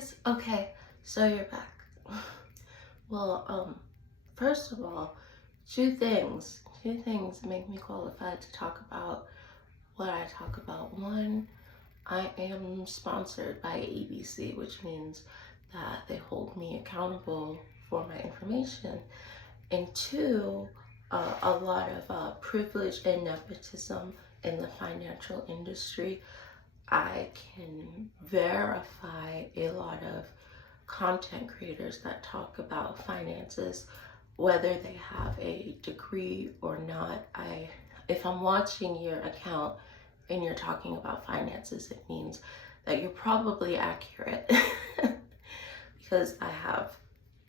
guys. Okay, so you're back. Well, first of all, two things make me qualified to talk about what I talk about. One, I am sponsored by ABC, which means that they hold me accountable for my information. And two, a lot of privilege and nepotism in the financial industry. I can verify a lot of content creators that talk about finances, whether they have a degree or not. If I'm watching your account and you're talking about finances, it means that you're probably accurate because I have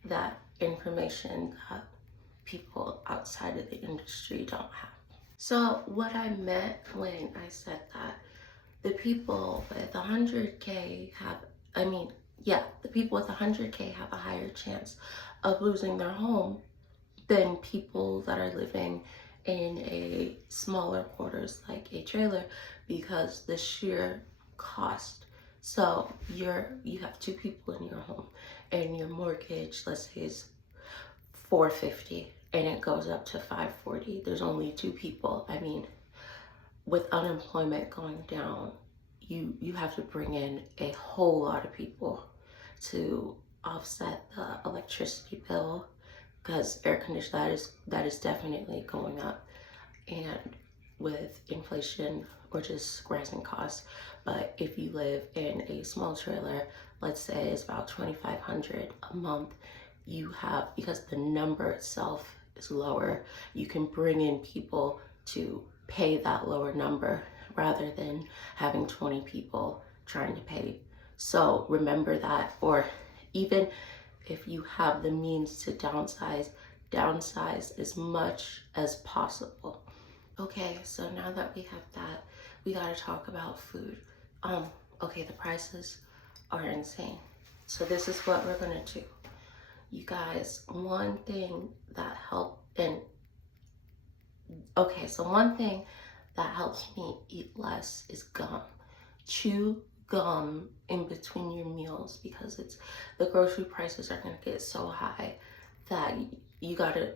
that information that people outside of the industry don't have. So what I meant when I said that the people with 100K have, I mean, yeah, the people with 100K have a higher chance of losing their home than people that are living in a smaller quarters like a trailer because the sheer cost. So you have two people in your home and your mortgage, let's say, is 450 and it goes up to 540. There's only two people. I mean, with unemployment going down, you have to bring in a whole lot of people to offset the electricity bill because air condition that is definitely going up, and with inflation or just rising costs. But if you live in a small trailer, let's say it's about 2,500 a month, you have, because the number itself is lower, you can bring in people to pay that lower number rather than having 20 people trying to pay. So remember that, or even if you have the means to downsize as much as possible. Okay, so now that we have that, we gotta talk about food. Okay, the prices are insane. So this is what we're gonna do. You guys, one thing that helps me eat less is gum. Chew gum in between your meals because the grocery prices are gonna get so high that you gotta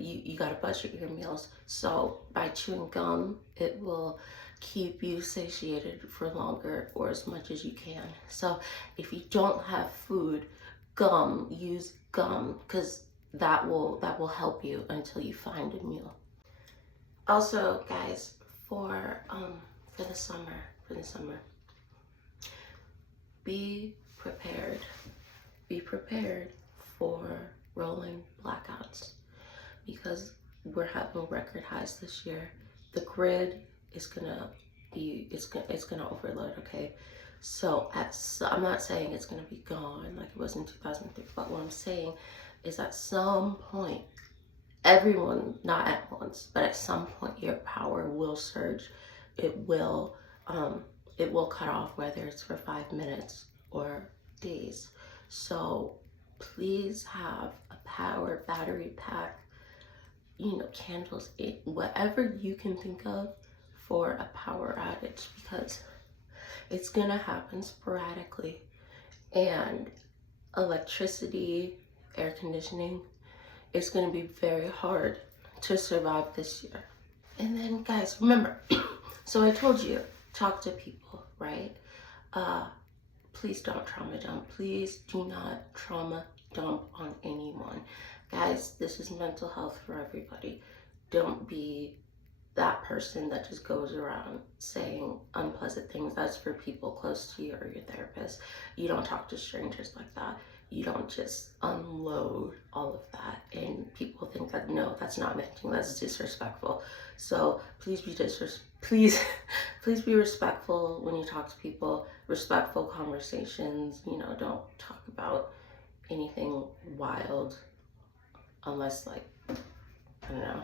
budget your meals. So by chewing gum, it will keep you satiated for longer or as much as you can. So if you don't have food, use gum because that will help you until you find a meal. Also, guys, for the summer, be prepared. Be prepared for rolling blackouts because we're having record highs this year. The grid is gonna it's gonna overload. Okay, so I'm not saying it's gonna be gone like it was in 2003, but what I'm saying is at some point, everyone, not at once, but at some point, your power will surge. It will, it will cut off, whether it's for 5 minutes or days. So please have a power battery pack, candles, whatever you can think of for a power outage because it's gonna happen sporadically. And electricity, air conditioning, it's going to be very hard to survive this year. And then, guys, remember, so I told you, talk to people, right? Please don't trauma dump. Please do not trauma dump on anyone. Guys, this is mental health for everybody. Don't be that person that just goes around saying unpleasant things. That's for people close to you or your therapist. You don't talk to strangers like that. You don't just unload all of that and people think that, no, that's not venting, that's disrespectful. So please please be respectful when you talk to people. Respectful conversations. Don't talk about anything wild unless, like, I don't know,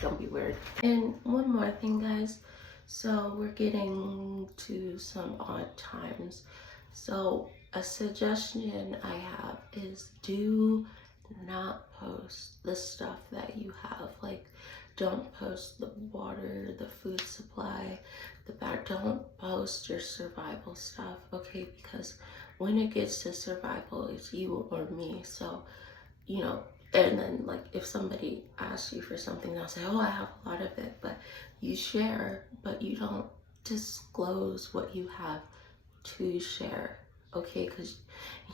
don't be weird. And one more thing, guys. So we're getting to some odd times. So a suggestion I have is do not post the stuff that you have. Like, don't post the water, the food supply, don't post your survival stuff, okay? Because when it gets to survival, it's you or me. So, you know, and then like if somebody asks you for something, they'll say, oh, I have a lot of it, but you share, but you don't disclose what you have to share, okay? Because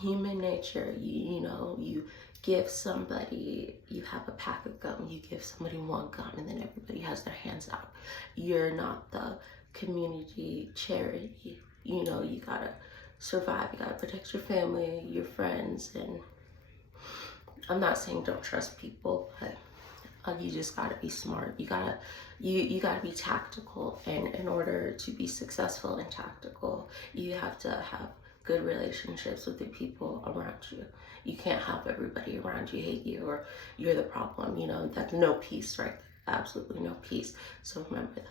human nature, you know, you give somebody, you have a pack of gum, you give somebody one gum, and then everybody has their hands out. You're not the community charity, you know, you gotta survive, you gotta protect your family, your friends, and I'm not saying don't trust people, but you just gotta be smart. You gotta be tactical, and in order to be successful and tactical, you have to have good relationships with the people around you. You can't have everybody around you hate you or you're the problem. You know, that's no peace, right? Absolutely no peace. So remember that.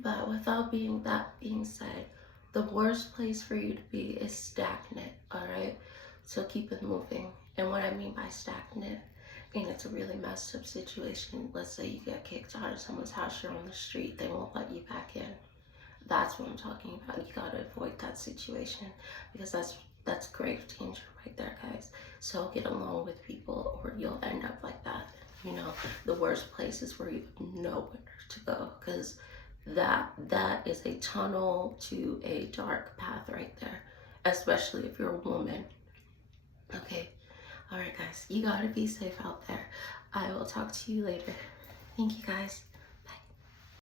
But without being that being said, the worst place for you to be is stagnant, all right? So keep it moving. And what I mean by stagnant, and it's a really messed up situation. Let's say you get kicked out of someone's house, you're on the street, they won't let you back in. That's what I'm talking about. You gotta avoid that situation because that's grave danger right there, guys. So get along with people or you'll end up like that. You know, the worst place is where you have nowhere to go because that is a tunnel to a dark path right there, especially if you're a woman. Okay. All right, guys, you gotta be safe out there. I will talk to you later. Thank you, guys.